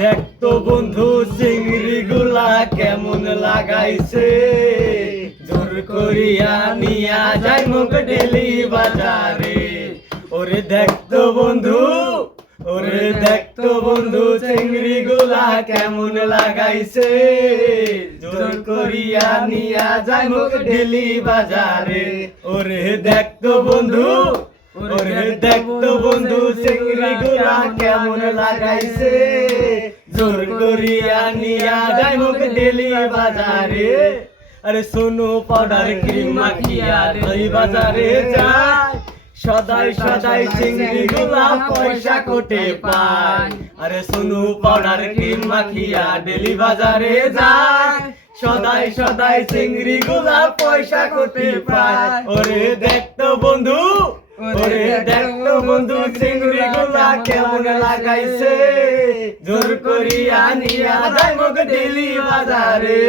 দেখ তো বন্ধু চিংড়ি গুলা কেমন লাগাইছে, জোর করিয়া নিয়া যাই মুখ ডেলি বাজারে। ওরে দেখ তো বন্ধু, ওরে দেখ তো বন্ধু চিংড়ি গুলা কেমন লাগাইছে, জোর করিয়া নিয়া যাই মুখ ডেলি বাজারে। ওরে দেখ তো বন্ধু, ওরে দেখ তো বন্ধু চিংড়ি গুলা কেমন লাগাইছে, জোর করিয়া নিয়া যাই মুখ ডেলি বাজারে। আরে সোনু পাউডার ক্রিম মাখিয়া দই বাজারে যায়, সদাই সদাই চিংড়ি গুলা পয়সা কোটে পায়। আরে সোনু পাউডার ক্রিম মাখিয়া ডেলি বাজারে যায়, সদাই সদাই চিংড়ি গুলা পয়সা কোটে পায়। ওরে দেখ তো বন্ধু, ওরে দেখ তো বন্ধু চিংড়ি গুলা কেমন লাগাইছে, জোর করিয়া নিয়া যাই মুখ ডেলি বাজারে।